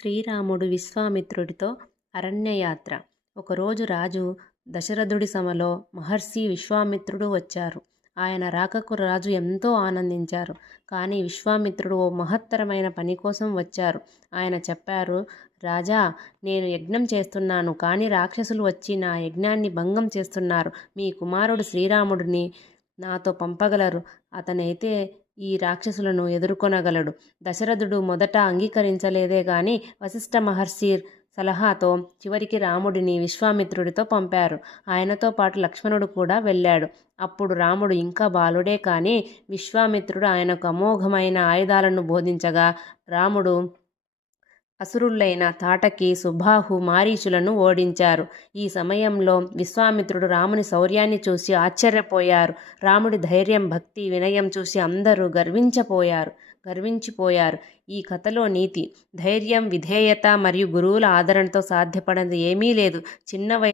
శ్రీరాముడు విశ్వామిత్రుడితో అరణ్యయాత్ర. ఒకరోజు రాజు దశరథుడి సభలో మహర్షి విశ్వామిత్రుడు వచ్చారు. ఆయన రాకకు రాజు ఎంతో ఆనందించారు. కానీ విశ్వామిత్రుడు ఓ మహత్తరమైన పని కోసం వచ్చారు. ఆయన చెప్పారు రాజా నేను యజ్ఞం చేస్తున్నాను. కానీ రాక్షసులు వచ్చి నా యజ్ఞాన్ని భంగం చేస్తున్నారు. మీ కుమారుడు శ్రీరాముడిని నాతో పంపగలరు. అతనైతే ఈ రాక్షసులను ఎదుర్కొనగలడు. దశరథుడు మొదట అంగీకరించలేదే గాని వశిష్ఠ మహర్షి సలహాతో చివరికి రాముడిని విశ్వామిత్రుడితో పంపారు. ఆయనతో పాటు లక్ష్మణుడు కూడా వెళ్ళాడు. అప్పుడు రాముడు ఇంకా బాలుడే కానీ విశ్వామిత్రుడు ఆయనకు అమోఘమైన ఆయుధాలను బోధించగా రాముడు అసురులైన తాటకి సుబాహు మారీచులను ఓడించారు. ఈ సమయంలో విశ్వామిత్రుడు రాముని శౌర్యాన్ని చూసి ఆశ్చర్యపోయారు. రాముడి ధైర్యం భక్తి వినయం చూసి అందరూ గర్వించపోయారు. గర్వించిపోయారు. ఈ కథలో నీతి ధైర్యం విధేయత మరియు గురువుల ఆదరణతో సాధ్యపడనిది ఏమీ లేదు. చిన్న వయ